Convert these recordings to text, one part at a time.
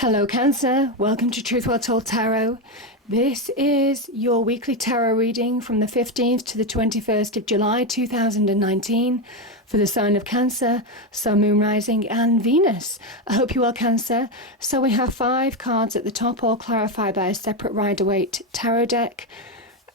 Hello Cancer, welcome to Truth Well Told Tarot. This is your weekly tarot reading from the 15th to the 21st of July 2019 for the sign of Cancer, Sun, Moon, Rising and Venus. I hope you are Cancer. So we have 5 cards at the top, all clarified by a separate Rider-Waite tarot deck.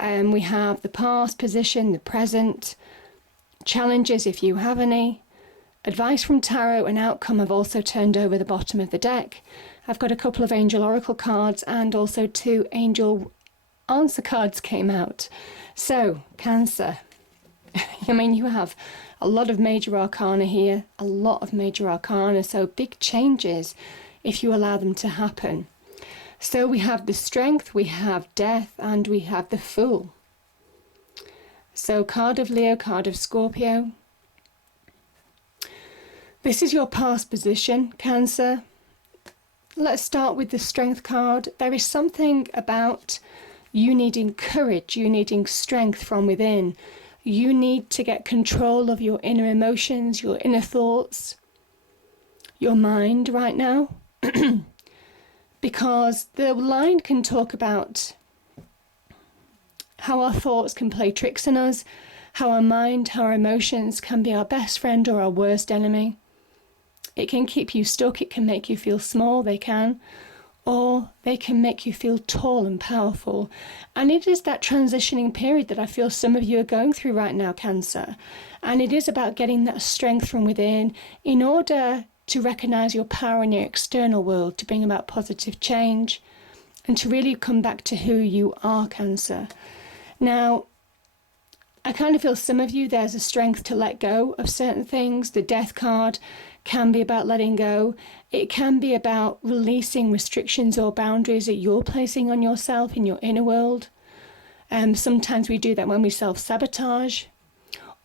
We have the past, position, the present, challenges if you have any, advice from tarot and outcome. I've also turned over the bottom of the deck. I've got a couple of angel oracle cards and also 2 angel answer cards came out. So, Cancer, I mean, you have a lot of major arcana here, a lot of major arcana, so big changes if you allow them to happen. So we have the Strength, we have Death, and we have the Fool. So card of Leo, card of Scorpio. This is your past position, Cancer. Let's start with the Strength card. There is something about you needing courage, you needing strength from within. You need to get control of your inner emotions, your inner thoughts, your mind right now. Because the line can talk about how our thoughts can play tricks on us, how our mind, how our emotions can be our best friend or our worst enemy. It can keep you stuck, it can make you feel small, they can, or they can make you feel tall and powerful. And it is that transitioning period that I feel some of you are going through right now, Cancer. And it is about getting that strength from within in order to recognize your power in your external world, to bring about positive change, and to really come back to who you are, Cancer. Now, I kind of feel some of you, there's a strength to let go of certain things. The Death card can be about letting go. It can be about releasing restrictions or boundaries that you're placing on yourself in your inner world. Sometimes we do that when we self-sabotage,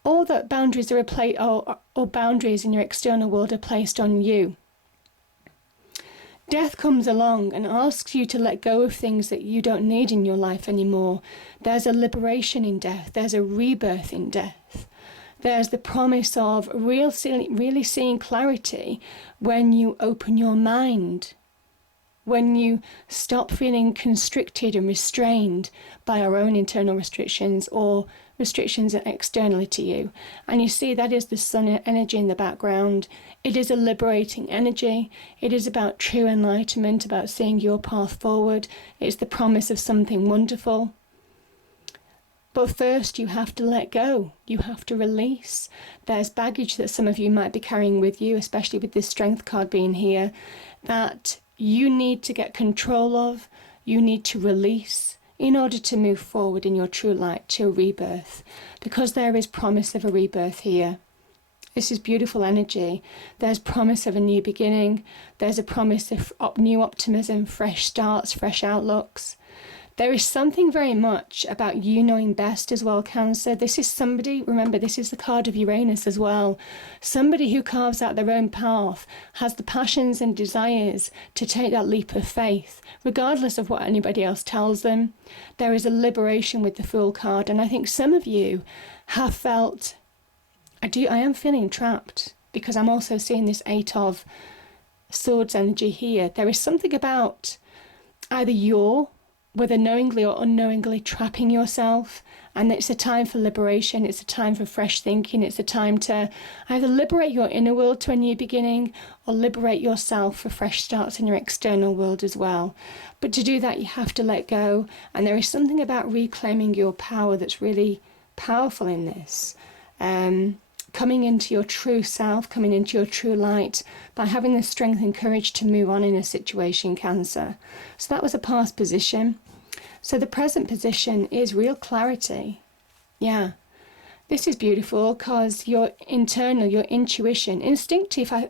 or that boundaries are or boundaries in your external world are placed on you. Death comes along and asks you to let go of things that you don't need in your life anymore. There's a liberation in death. There's a rebirth in death. There's the promise of really seeing clarity when you open your mind, when you stop feeling constricted and restrained by our own internal restrictions or restrictions externally to you. And you see, that is the sun energy in the background. It is a liberating energy. It is about true enlightenment, about seeing your path forward. It's the promise of something wonderful. But first you have to let go. You have to release. There's baggage that some of you might be carrying with you, especially with this Strength card being here, that you need to get control of, you need to release in order to move forward in your true light to a rebirth, because there is promise of a rebirth here. This is beautiful energy. There's promise of a new beginning. There's a promise of new optimism, fresh starts, fresh outlooks. There is something very much about you knowing best as well, Cancer. This is somebody, remember, this is the card of Uranus as well. Somebody who carves out their own path, has the passions and desires to take that leap of faith, regardless of what anybody else tells them. There is a liberation with the Fool card, and I think some of you have felt, I am feeling trapped, because I'm also seeing this 8 of Swords energy here. There is something about either you're, whether knowingly or unknowingly, trapping yourself, and it's a time for liberation, it's a time for fresh thinking, it's a time to either liberate your inner world to a new beginning or liberate yourself for fresh starts in your external world as well. But to do that you have to let go, and there is something about reclaiming your power that's really powerful in this. Coming into your true self, coming into your true light by having the strength and courage to move on in a situation, Cancer. So that was a past position. So the present position is real clarity. Yeah, this is beautiful because your internal, your intuition, instinctive. I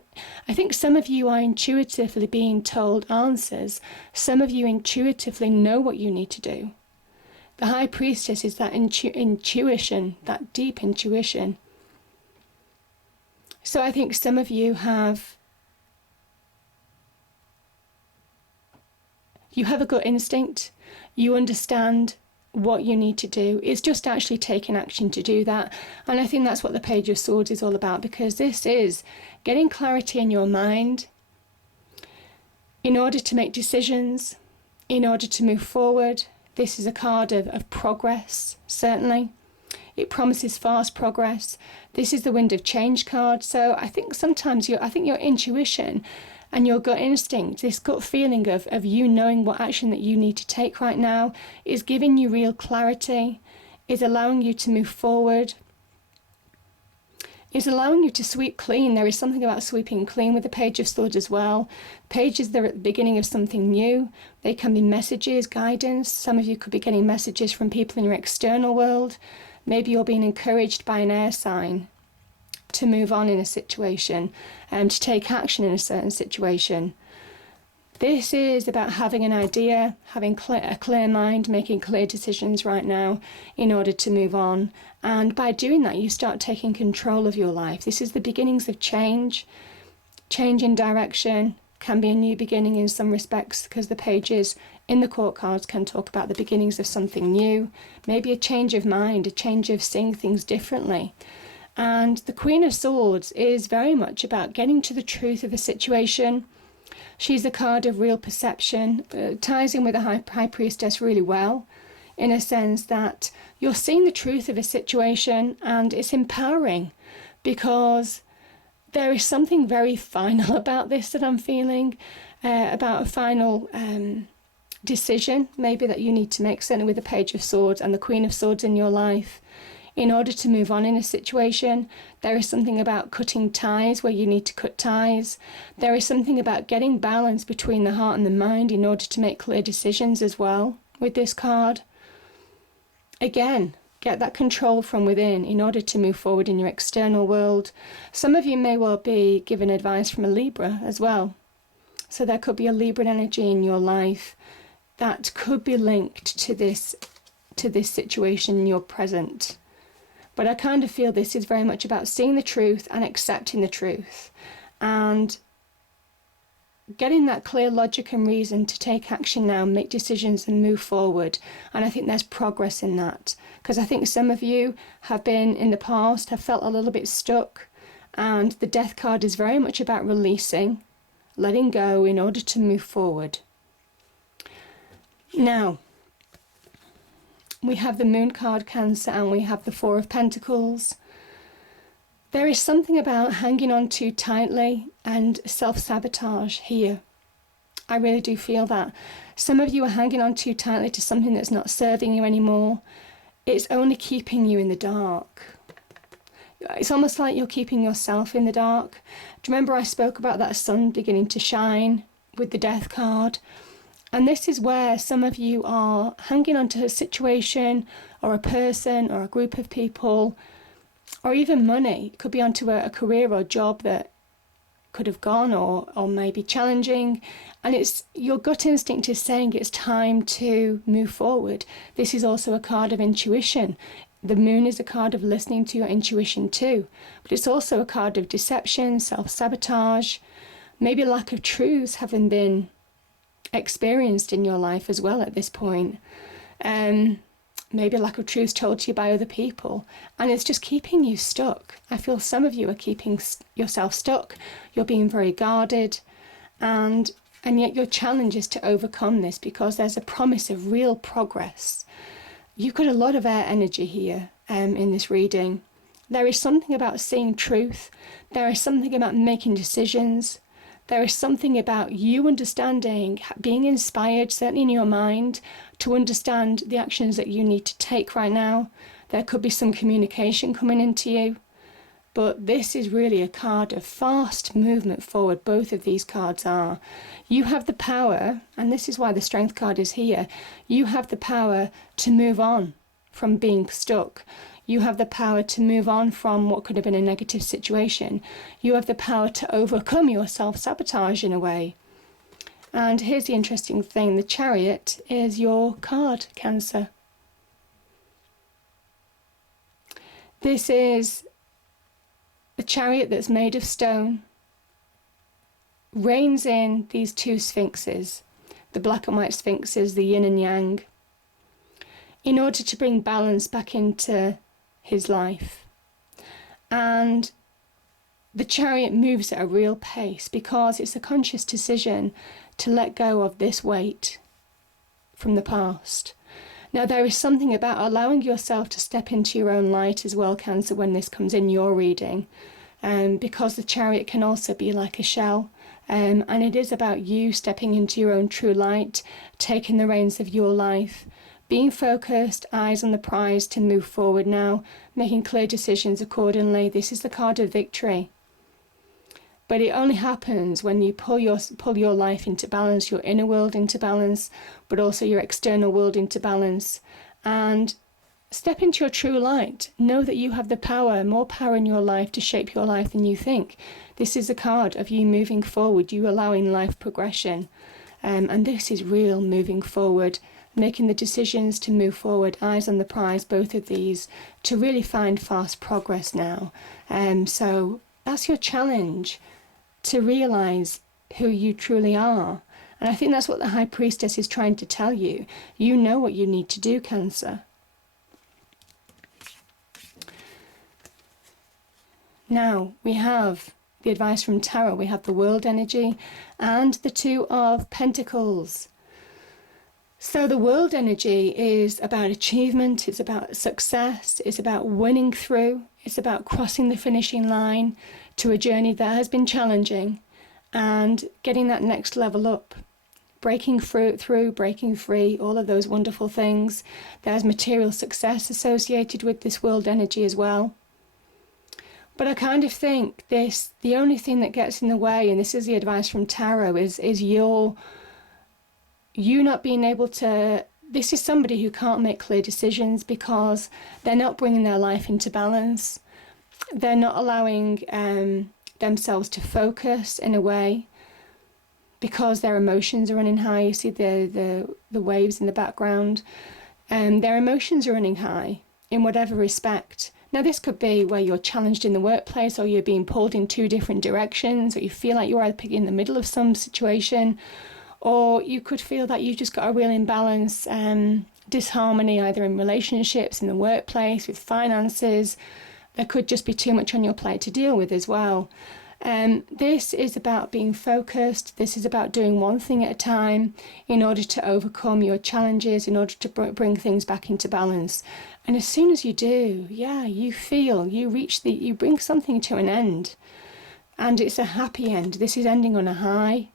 think some of you are intuitively being told answers. Some of you intuitively know what you need to do. The High Priestess is that intuition, that deep intuition. So I think some of you have a gut instinct. You understand what you need to do. It's just actually taking action to do that. And I think that's what the Page of Swords is all about, because this is getting clarity in your mind, in order to make decisions, in order to move forward. This is a card of progress, certainly. It promises fast progress. This is the Wind of Change card. So I think sometimes your intuition and your gut instinct, this gut feeling of you knowing what action that you need to take right now, is giving you real clarity, is allowing you to move forward, is allowing you to sweep clean. There is something about sweeping clean with the Page of Swords as well. Pages, they're at the beginning of something new. They can be messages, guidance. Some of you could be getting messages from people in your external world. Maybe you're being encouraged by an air sign to move on in a situation and to take action in a certain situation. This is about having an idea, having a clear mind, making clear decisions right now in order to move on. And by doing that, you start taking control of your life. This is the beginnings of change. Change in direction can be a new beginning in some respects, because the pages in the court cards can talk about the beginnings of something new. Maybe a change of mind, a change of seeing things differently. And the Queen of Swords is very much about getting to the truth of a situation. She's a card of real perception. Ties in with the High Priestess really well, in a sense that you're seeing the truth of a situation, and it's empowering because there is something very final about this that I'm feeling, about a final decision maybe that you need to make, certainly with the Page of Swords and the Queen of Swords in your life. In order to move on in a situation, there is something about cutting ties where you need to cut ties. There is something about getting balance between the heart and the mind in order to make clear decisions as well with this card. Again, get that control from within in order to move forward in your external world. Some of you may well be given advice from a Libra as well. So there could be a Libran energy in your life that could be linked to this situation in your present. But I kind of feel this is very much about seeing the truth and accepting the truth and getting that clear logic and reason to take action now, make decisions and move forward. And I think there's progress in that, because I think some of you have been in the past, have felt a little bit stuck, and the Death card is very much about releasing, letting go in order to move forward. Now, we have the Moon card, Cancer, and we have the Four of Pentacles. There is something about hanging on too tightly and self-sabotage here. I really do feel that. Some of you are hanging on too tightly to something that's not serving you anymore. It's only keeping you in the dark. It's almost like you're keeping yourself in the dark. Do you remember I spoke about that sun beginning to shine with the Death card? And this is where some of you are hanging on to a situation or a person or a group of people, or even money. It could be onto a career or job that could have gone or maybe challenging. And it's your gut instinct is saying it's time to move forward. This is also a card of intuition. The Moon is a card of listening to your intuition too. But it's also a card of deception, self-sabotage, maybe lack of truths having been experienced in your life as well at this point. Maybe lack of truth told to you by other people, and it's just keeping you stuck. I feel some of you are keeping yourself stuck. You're being very guarded, and yet your challenge is to overcome this, because there's a promise of real progress. You've got a lot of air energy here in this reading. There is something about seeing truth. There is something about making decisions. There is something about you understanding, being inspired, certainly in your mind, to understand the actions that you need to take right now. There could be some communication coming into you. But this is really a card of fast movement forward. Both of these cards are. You have the power, and this is why the Strength card is here. You have the power to move on from being stuck. You have the power to move on from what could have been a negative situation. You have the power to overcome your self-sabotage in a way. And here's the interesting thing. The Chariot is your card, Cancer. This is a chariot that's made of stone, reins in these two sphinxes, the black and white sphinxes, the yin and yang, in order to bring balance back into his life. And the chariot moves at a real pace because it's a conscious decision to let go of this weight from the past. Now, there is something about allowing yourself to step into your own light as well, Cancer, when this comes in your reading, because the Chariot can also be like a shell, and it is about you stepping into your own true light, taking the reins of your life, being focused, eyes on the prize to move forward now, making clear decisions accordingly. This is the card of victory. But it only happens when you pull your life into balance, your inner world into balance, but also your external world into balance. And step into your true light. Know that you have the power, more power in your life to shape your life than you think. This is a card of you moving forward, you allowing life progression. And this is real moving forward, making the decisions to move forward, eyes on the prize, both of these, to really find fast progress now. So that's your challenge, to realise who you truly are. And I think that's what the High Priestess is trying to tell you. You know what you need to do, Cancer. Now, we have the advice from Tarot. We have the World energy and the Two of Pentacles. So the World energy is about achievement, it's about success, it's about winning through, it's about crossing the finishing line to a journey that has been challenging and getting that next level up, breaking through, breaking free, all of those wonderful things. There's material success associated with this World energy as well. But I kind of think the only thing that gets in the way, and this is the advice from Tarot, is you not being able to. This is somebody who can't make clear decisions because they're not bringing their life into balance. They're not allowing themselves to focus in a way because their emotions are running high. You see the waves in the background. Their emotions are running high in whatever respect. Now, this could be where you're challenged in the workplace, or you're being pulled in two different directions, or you feel like you're either in the middle of some situation, or you could feel that you've just got a real imbalance, disharmony, either in relationships, in the workplace, with finances. There could just be too much on your plate to deal with as well. This is about being focused. This is about doing one thing at a time in order to overcome your challenges, in order to bring things back into balance. And as soon as you do, you feel, you bring something to an end. And it's a happy end. This is ending on a high.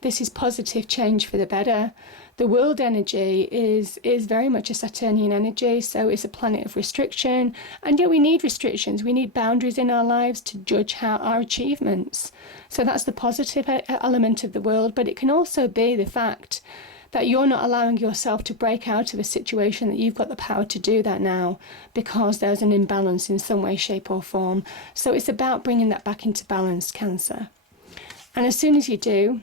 This is positive change for the better. The World energy is very much a Saturnian energy, so it's a planet of restriction. And we need restrictions. We need boundaries in our lives to judge our achievements. So that's the positive element of the World, but it can also be the fact that you're not allowing yourself to break out of a situation, that you've got the power to do that now because there's an imbalance in some way, shape or form. So it's about bringing that back into balance, Cancer. And as soon as you do,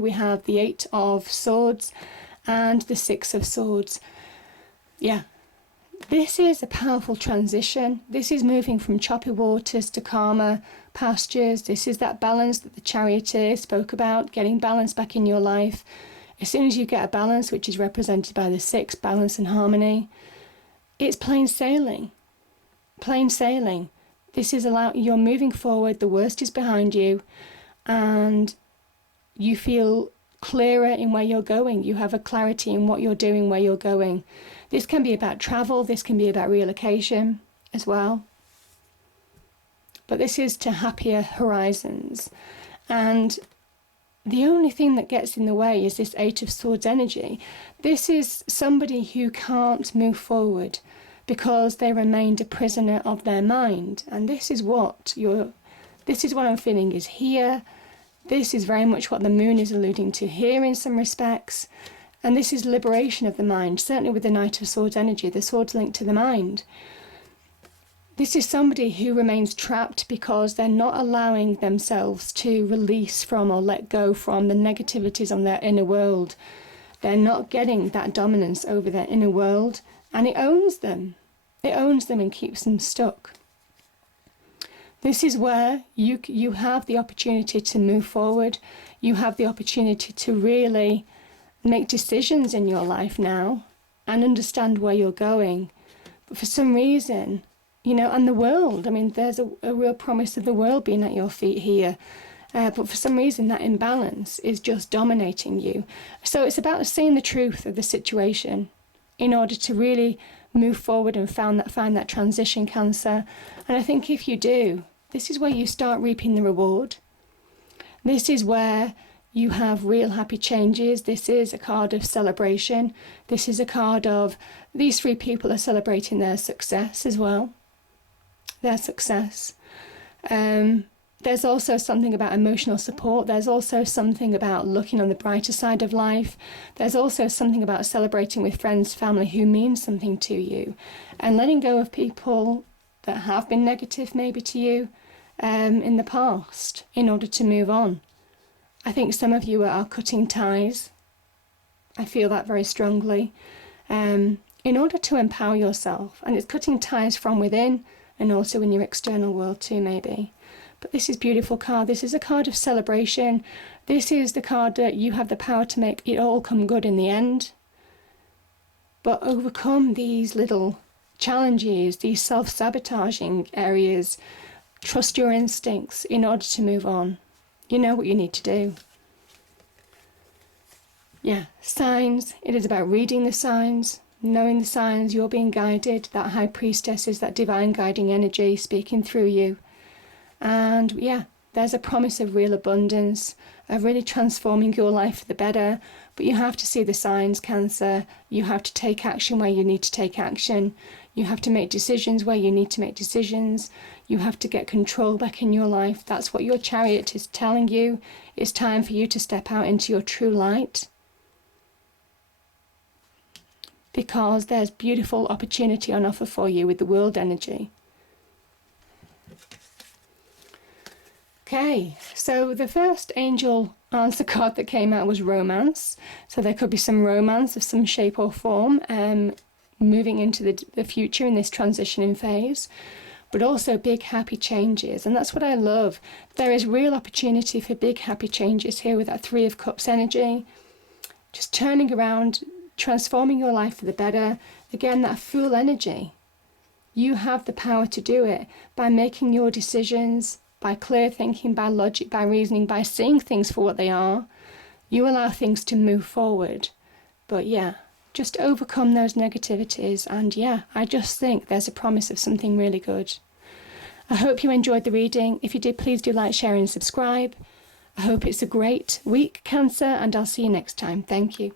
we have the Eight of Swords and the Six of Swords. This is a powerful transition. This is moving from choppy waters to calmer pastures. This is that balance that the Charioteer spoke about, getting balance back in your life. As soon as you get a balance, which is represented by the six, balance and harmony, it's plain sailing. Plain sailing. This is you're moving forward, the worst is behind you, and you feel clearer in where you're going. You have a clarity in what you're doing, where you're going. This can be about travel, this can be about relocation as well. But this is to happier horizons. And the only thing that gets in the way is this Eight of Swords energy. This is somebody who can't move forward because they remained a prisoner of their mind. And this is what I'm feeling is here. This is very much what the moon is alluding to here in some respects. And this is liberation of the mind, certainly with the Knight of Swords energy. The sword's linked to the mind. This is somebody who remains trapped because they're not allowing themselves to release from or let go from the negativities on their inner world. They're not getting that dominance over their inner world, and it owns them. It owns them and keeps them stuck. This is where you have the opportunity to move forward. You have the opportunity to really make decisions in your life now and understand where you're going. But for some reason, and the world, there's a real promise of the world being at your feet here. But for some reason that imbalance is just dominating you. So it's about seeing the truth of the situation in order to really move forward and find that transition, Cancer. And I think if you do, this is where you start reaping the reward. This is where you have real happy changes. This is a card of celebration. This is a card of these three people are celebrating their success as well. Their success. There's also something about emotional support. There's also something about looking on the brighter side of life. There's also something about celebrating with friends, family who mean something to you, and letting go of people that have been negative maybe to you in the past in order to move on. I think some of you are cutting ties. I feel that very strongly. In order to empower yourself, and it's cutting ties from within and also in your external world too, maybe. But this is a beautiful card. This is a card of celebration. This is the card that you have the power to make it all come good in the end. But overcome these little challenges, these self-sabotaging areas. Trust your instincts in order to move on. You know what you need to do. Yeah, signs. It is about reading the signs, knowing the signs, you're being guided. That high priestess is that divine guiding energy speaking through you. And yeah, there's a promise of real abundance, of really transforming your life for the better. But you have to see the signs, Cancer. You have to take action where you need to take action. You have to make decisions where you need to make decisions. You have to get control back in your life. That's what your Chariot is telling you. It's time for you to step out into your true light. Because there's beautiful opportunity on offer for you with the World energy. Okay, so the first angel answer card that came out was romance. So there could be some romance of some shape or form moving into the future in this transitioning phase, but also big happy changes. And that's what I love. There is real opportunity for big happy changes here with that Three of Cups energy. Just turning around, transforming your life for the better. Again, that Fool energy. You have the power to do it by making your decisions, by clear thinking, by logic, by reasoning, by seeing things for what they are. You allow things to move forward. But yeah, just overcome those negativities. And yeah, I just think there's a promise of something really good. I hope you enjoyed the reading. If you did, please do like, share and subscribe. I hope it's a great week, Cancer, and I'll see you next time. Thank you.